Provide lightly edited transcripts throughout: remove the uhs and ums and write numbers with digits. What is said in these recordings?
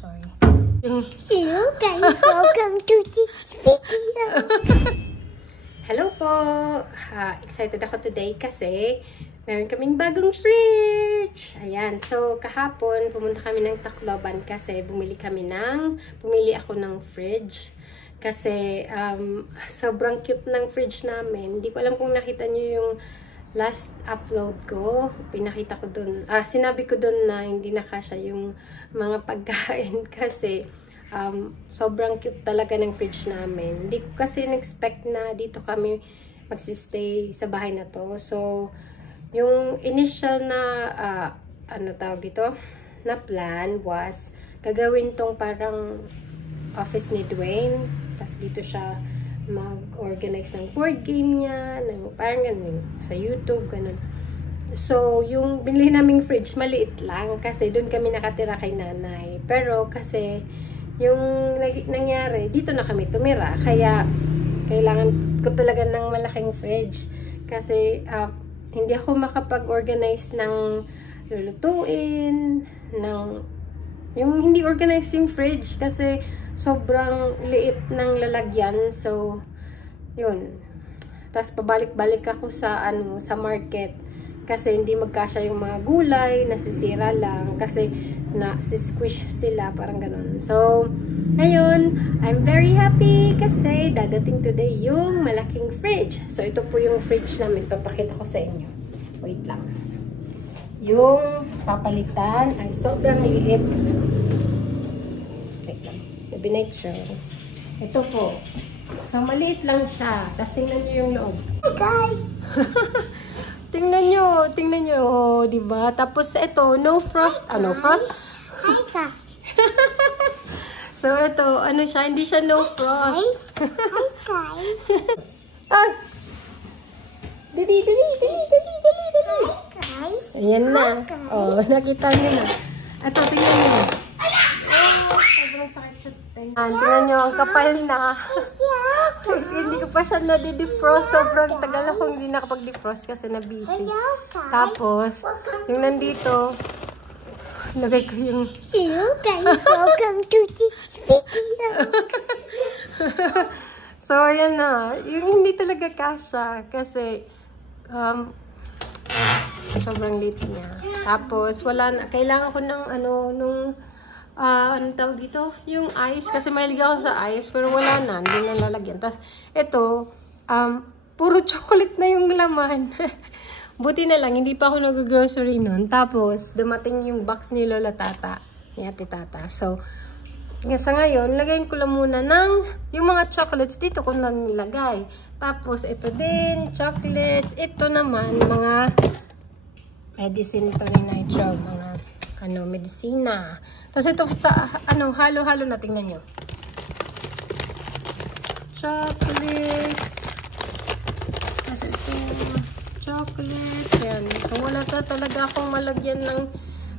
Sorry. Hello guys, welcome to this video. Hello po! Excited ako today kasi meron kaming bagong fridge! Ayan, so kahapon pumunta kami ng Tacloban kasi bumili ako ng fridge. Kasi sobrang cute ng fridge namin. Hindi ko alam kung nakita nyo yung last upload ko. Pinakita ko dun, sinabi ko dun na hindi na kasya yung mga pagkain kasi sobrang cute talaga ng fridge namin. Hindi ko kasi na-expect na dito kami magsistay sa bahay na to. So, yung initial na, ano tawag dito, na plan was, gagawin tong parang office ni Dwayne. Tapos dito siya mag-organize ng board game niya, ng parang ganun, sa YouTube, ganun. So, yung binili naming fridge, maliit lang kasi doon kami nakatira kay nanay. Pero kasi, yung nangyari, dito na kami tumira. Kaya, kailangan ko talaga ng malaking fridge. Kasi, hindi ako makapag-organize ng lulutuin, yung hindi organized yung fridge. Kasi, sobrang liit ng lalagyan. So, yun. Tapos, pabalik-balik ako sa market. Kasi, hindi magkasya yung mga gulay, nasisira lang. Kasi, sisquish sila, parang ganun. So, ngayon, I'm very happy kasi dadating today yung malaking fridge. So, ito po yung fridge namin. Papakita ko sa inyo. Wait lang. Yung papalitan ay sobrang liit. Wait lang. Nabinate siya. Ito po. So, maliit lang siya. Tapos, tingnan nyo yung loob. Hi guys! Tingnan nyo, oh, diba? Tapos, ito, no frost, no frost? Hi guys! So, ito, ano siya, hindi siya no frost. Hi guys! Ay! Dali! Hi guys! Ayan na. Oh, nakita nyo na. Ito, tingnan nyo. Oh, sobrang sakit sa tingnan. Tingnan nyo, ang kapal na. Hindi ko pa siya na-defrost. Sobrang tagal akong hindi nakapag-defrost kasi na-busy. Tapos, yung nandito, lagay ko yung... Hello guys, welcome to this video. So, ayan na. Yung hindi talaga kasha kasi sobrang late niya. Tapos, wala na. Kailangan ko ng anong tawag dito? Yung ice. Kasi mahilig ako sa ice. Pero wala na. Hindi na lalagyan. Tapos, ito, puro chocolate na yung laman. Buti na lang, hindi pa ako nag-grocery nun. Tapos, dumating yung box ni Lola Tata. Ni Ate Tata. So, sa ngayon, lagayin ko lang muna ng yung mga chocolates. Dito ko na nilagay. Tapos, ito din, chocolates. Ito naman, mga medicine to ni Nitro. Mga medisina. Tapos ito sa, halo-halo na, tingnan nyo. Chocolates. Tapos ito, chocolates. Yan. So, wala talaga akong malagyan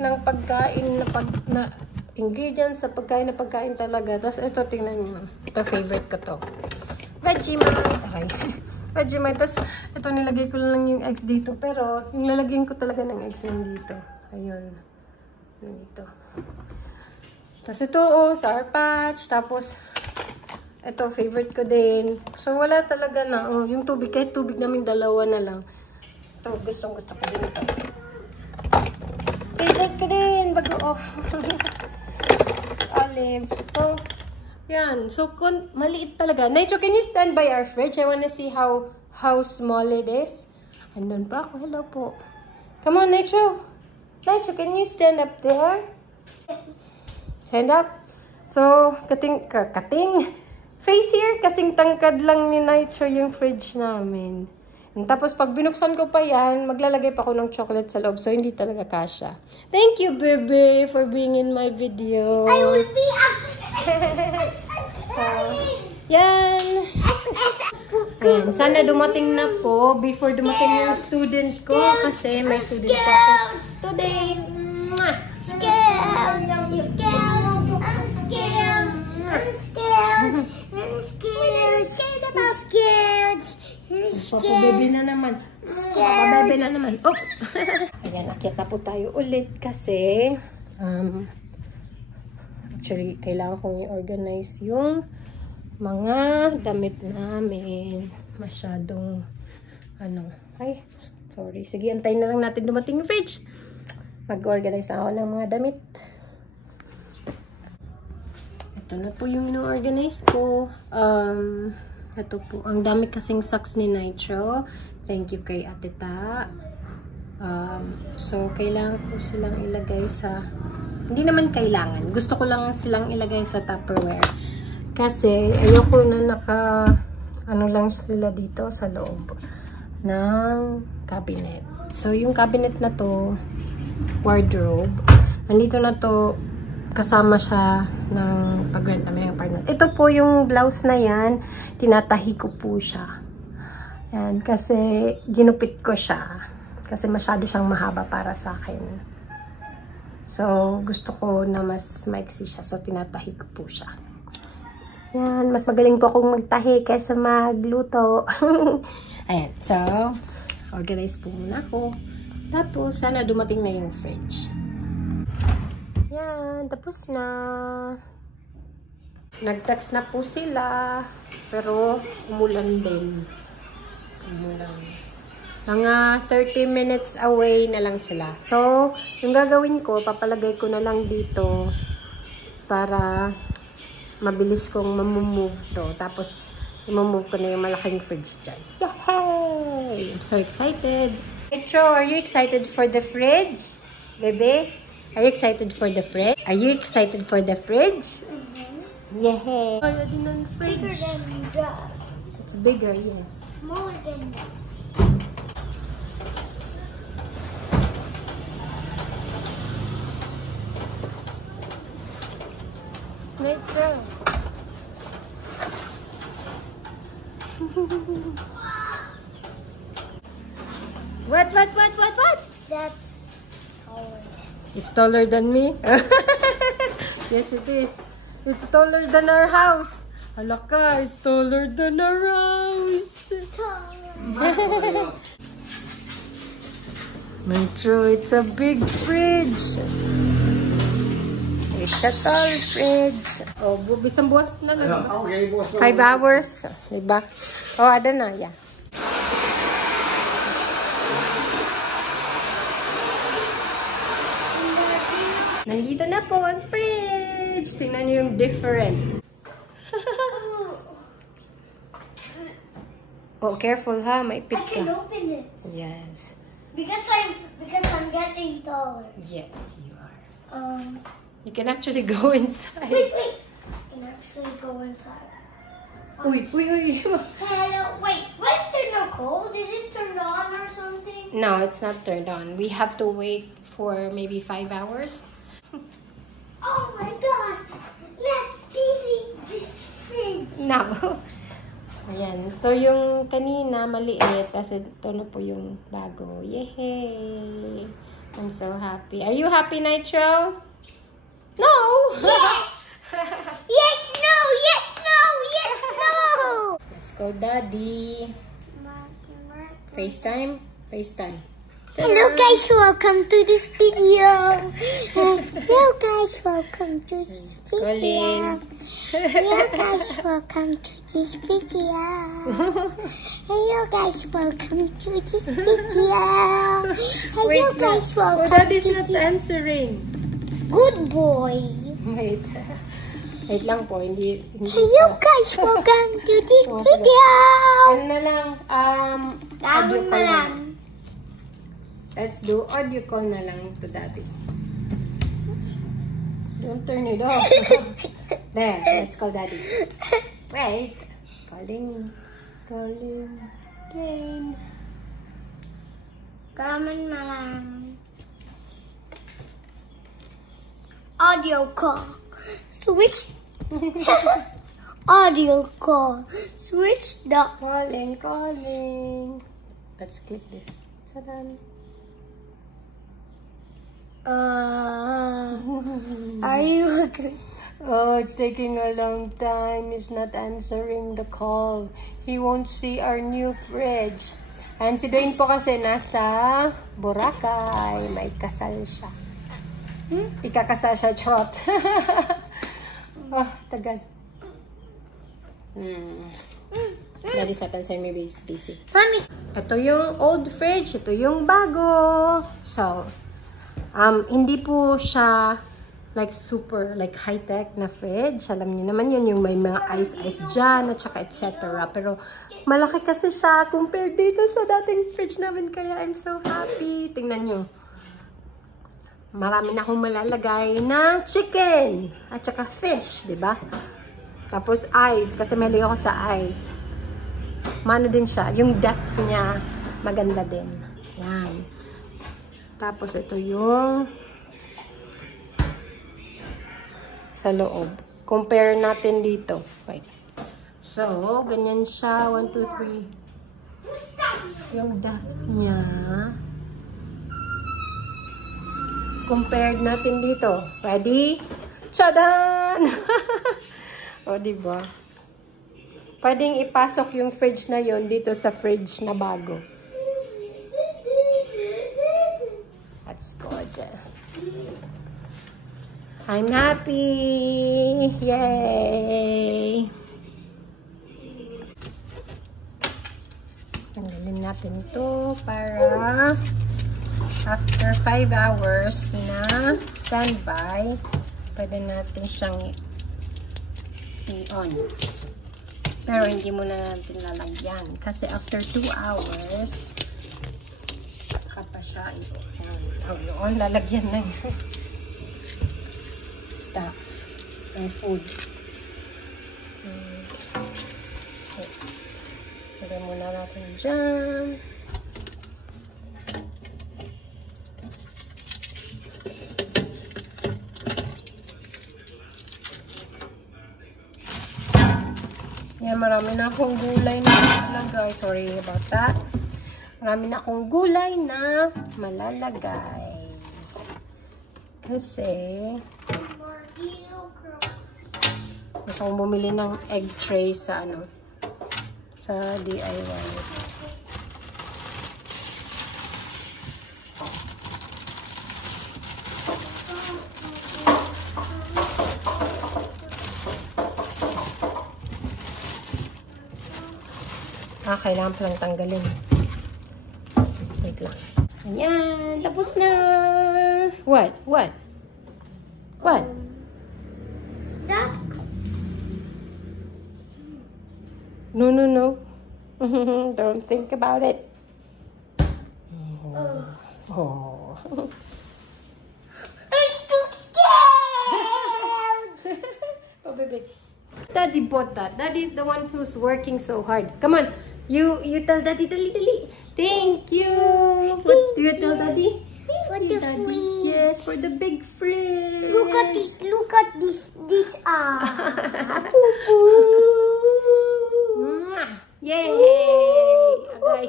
ng pagkain na ingredients sa pagkain talaga. Tapos ito, tingnan nyo. Ito, favorite ko to. Vegemite. Okay. Vegemite. Tapos, ito, nilagay ko lang yung eggs dito. Pero, yung lalagyan ko talaga ng eggs dito. Ayun. Dito. Tapos ito, Sour Patch. Tapos, ito, favorite ko din. So, wala talaga na. Yung tubig, kahit tubig namin, dalawa na lang. Ito, gustong-gusto ko din ito. Favorite ko din. Bago, olive. So, yan. So, maliit talaga. Nitro, can you stand by our fridge? I wanna see how small it is. Andun pa ako. Hello po. Come on, Nitro. Nitro, can you stand up there? Stand up. So, kating face here, kasing tangkad lang ni Nitro yung fridge namin. And tapos, pag binuksan ko pa yan, maglalagay pa ako ng chocolate sa loob. So, hindi talaga kasha. Thank you, Bebe, for being in my video. I will be So, yan. Ayan, sana dumating na po before dumating yung student ko kasi may student ko ako today. Papabebe na naman. Papabebe na naman. Oh! Ayan, nakita po tayo ulit kasi Actually, kailangan kong i-organize yung mga damit namin. Masyadong, ay, sorry. Sige, antayin na lang natin dumating yung fridge. Mag-organize ako ng mga damit. Ito na po yung ino-organize ko. Ito po. Ang dami kasing socks ni Nitro. Thank you kay Ate Ta. So, kailangan ko silang ilagay sa... Hindi naman kailangan. Gusto ko lang silang ilagay sa Tupperware. Kasi, ayoko na lang sila dito sa loob ng cabinet. So, yung cabinet na to, wardrobe. Nandito na to, kasama siya ng pag-rent namin ng partner. Ito po yung blouse na yan, tinatahi ko po siya. Yan, kasi ginupit ko siya. Kasi masyado siyang mahaba para sa akin. So, gusto ko na mas maiksi siya. So, tinatahi ko po siya. Yan, mas magaling po akong magtahi kaysa magluto. Ayan, so, organize po muna ako. Tapos, sana dumating na yung fridge. Yan, tapos na. Nag-text na po sila. Pero, umulan din. Umulan. Mga 30 minutes away na lang sila. So, yung gagawin ko, papalagay ko na lang dito para mabilis kong mamove to. Tapos, imamove ko na yung malaking fridge dyan. Yay! I'm so excited. Petro, are you excited for the fridge? Bebe? Are you excited for the fridge? Are you excited for the fridge? Yay! Kaya din ang fridge. Bigger than that. It's bigger, yes. Smaller than that. Metro. What? That's taller. It's taller than me? Yes, it is. It's taller than our house. Alaka, it's taller than our house. Taller. Metro, it's a big fridge. It's a tall fridge. Oh, bisang buwas na lang. Okay, buwas na. 5 hours. Diba? Oh, ada na. Yeah. Nandito na po ang fridge. Tingnan niyo yung difference. Oh, careful ha. Maipit I can ka. open it. Yes. Because I'm getting taller. Yes, you are. You can actually go inside. Wait. I can actually go inside. Uy. Hello. Wait. Why is there no cold? Is it turned on or something? No, it's not turned on. We have to wait for maybe 5 hours. Oh my gosh. Let's delete this fridge. No. Ayan. Ito yung kanina, maliit. Kasi ito na po yung bago. Yay! I'm so happy. Are you happy, Nitro? No! Yes! Yes, no! Yes, no! Yes, no! Let's go, Daddy. FaceTime? FaceTime. Hello guys, welcome to this video. Hello guys, welcome to this video. Hello guys, welcome to this video. Hello guys, welcome to this video. Hello guys, welcome Daddy's to not this. answering. Good boy. Wait. Wait lang po, hindi Hello guys, welcome to this video. Ano na lang, audio Tawag call na na. lang. Let's do audio call na lang to Daddy. Don't turn it off. There, let's call Daddy. Wait. Calling. Rain. Comment na lang. Audio call. Switch. Audio call. Switch the. Calling. Let's click this. Ta-da. Are you agree? Oh, it's taking a long time. He's not answering the call. He won't see our new fridge. And si Dwayne po kasi nasa Boracay. May kasal siya. Ikakasal siya, charot. tagal. Daddy's not answering me, busy. Mommy. Ito yung old fridge, ito yung bago. So, hindi po siya like super like high-tech na fridge. Alam niyo naman yun, yung may mga ice dyan at saka etc. Pero malaki kasi siya compared dito sa dating fridge namin. Kaya I'm so happy. Tingnan nyo. Marami na akong malalagay na chicken at saka fish, di ba? Tapos ice, kasi mahilig ako sa ice. Mano din siya. Yung depth niya, maganda din. Yan. Tapos ito yung sa loob. Compare natin dito. Wait. So, ganyan siya. 1, 2, 3. Yung depth niya. Compared natin dito. Ready? Chadan! O, diba? Pwedeng ipasok yung fridge na yon dito sa fridge na bago. That's gorgeous. I'm happy! Yay! Tanggalin natin to para after 5 hours na standby, pwede natin siyang i-on. Pero hindi muna natin lalagyan. Kasi after 2 hours, saka pa siya i-on. Lalagyan na yung stuff. Yung food. Okay. Lagay muna natin dyan. Yan, marami na akong gulay na malalagay. Sorry about that. Marami na akong gulay na malalagay. Kasi gusto kong bumili ng egg tray sa sa DIY. Kailangan palang tanggalin. Wait lang. Ayan, tapos na. What? What? What? Stop. No, no, no. Don't think about it. Oh. I'm so scared. Oh, baby. Daddy bought that. Daddy is the one who's working so hard. Come on. You tell Daddy, dali. Thank you. What do you tell Daddy? For the fridge. Yes, for the big fridge. Look at this. Look at this. This Yay! Agay.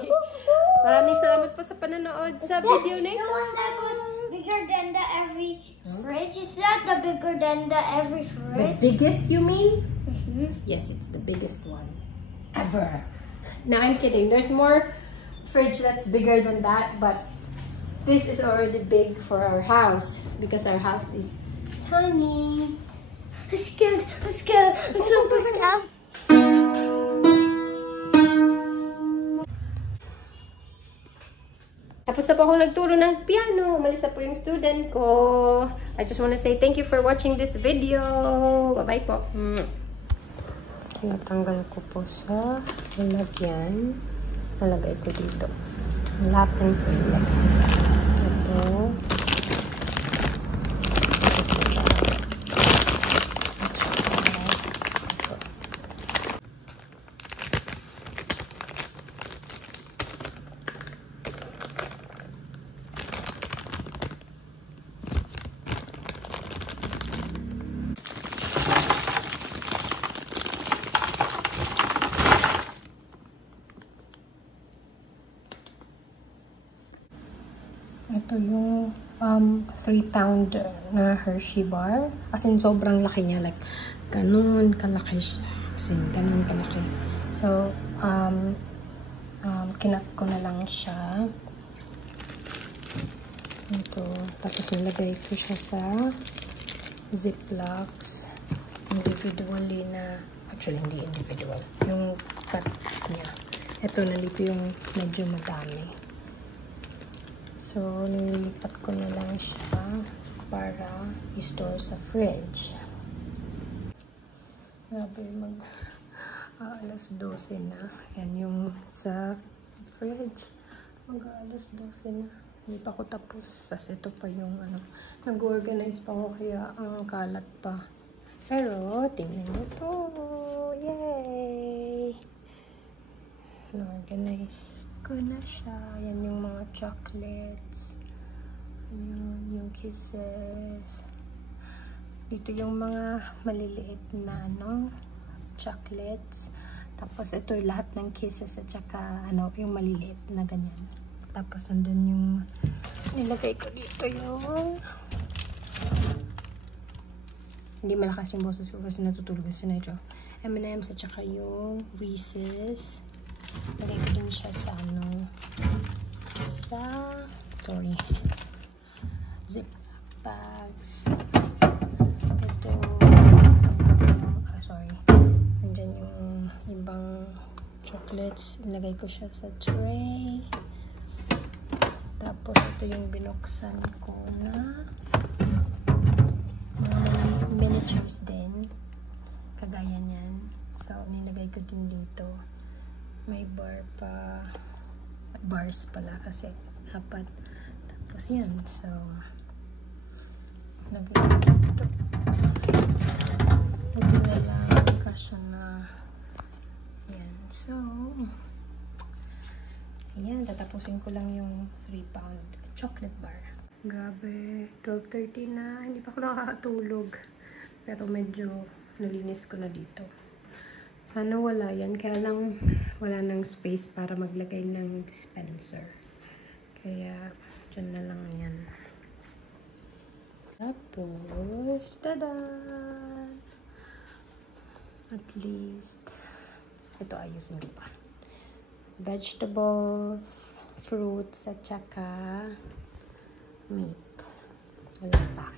Maraming salamat po sa panonood sa video na The ito. one that was bigger than the every fridge. Is that the bigger than the every The fridge? biggest, you mean? Mm-hmm. Yes, it's the biggest one ever. No, I'm kidding. There's more fridge that's bigger than that, but this is already big for our house because our house is tiny. I'm scared. I'm scared. I'm super scared. Tapos na po ako nagturo ng piano. Umalis na po yung student ko. I just want to say thank you for watching this video. Bye-bye po. Tinatanggal ko po sa lalagyan. Nalagay ko dito. Lahat ng silya. Ito. Ito yung 3-pound na Hershey bar. As in, sobrang laki niya. Like, ganun kalaki siya. As in, ganun kalaki. So, kinat ko na lang siya. Ito. Tapos, nilagay ko siya sa Ziplocs. individually na, actually hindi individual, yung cuts niya. Ito, nandito yung medyo madami. So, nilipat ko na lang siya para i-store sa fridge. Grabe, alas 12 na. Yan yung sa fridge. Alas 12 na. Hindi pa ako tapos. Sas ito pa yung ano. Nag-organize pa ako kaya ang kalat pa. Pero, tingnan nyo to. Yay! Organize ko na siya. Yan yung mga chocolates. Ayun, yung kisses. Dito yung mga maliliit na chocolates. Tapos ito yung lahat ng kisses at saka yung maliliit na ganyan. Tapos andun yung nilagay ko dito yung hindi malakas yung boses ko kasi natutulog si Nitro. M&M's at saka yung Reese's. Lagay ko din siya sa sorry, zip bags. Ito, sorry, andyan yung ibang chocolates. Ilagay ko siya sa tray. Tapos ito yung binuksan ko na mga miniatures din. Kagaya niyan. So, nilagay ko din dito. May bars pala kasi dapat. Tapos yan. So, lagay ko dito. Buti na lang kasya na. Yan. So, ayan. Tatapusin ko lang yung 3-pound chocolate bar. Grabe. 12:30 na. Hindi pa ako nakakatulog. Pero medyo nalinis ko na dito. Sana wala yan. Kaya lang wala nang space para maglagay ng dispenser. Kaya dyan na lang yan. Tapos, tada! At least, ito ayusin ko pa. Vegetables, fruits, at saka meat. Wala pa.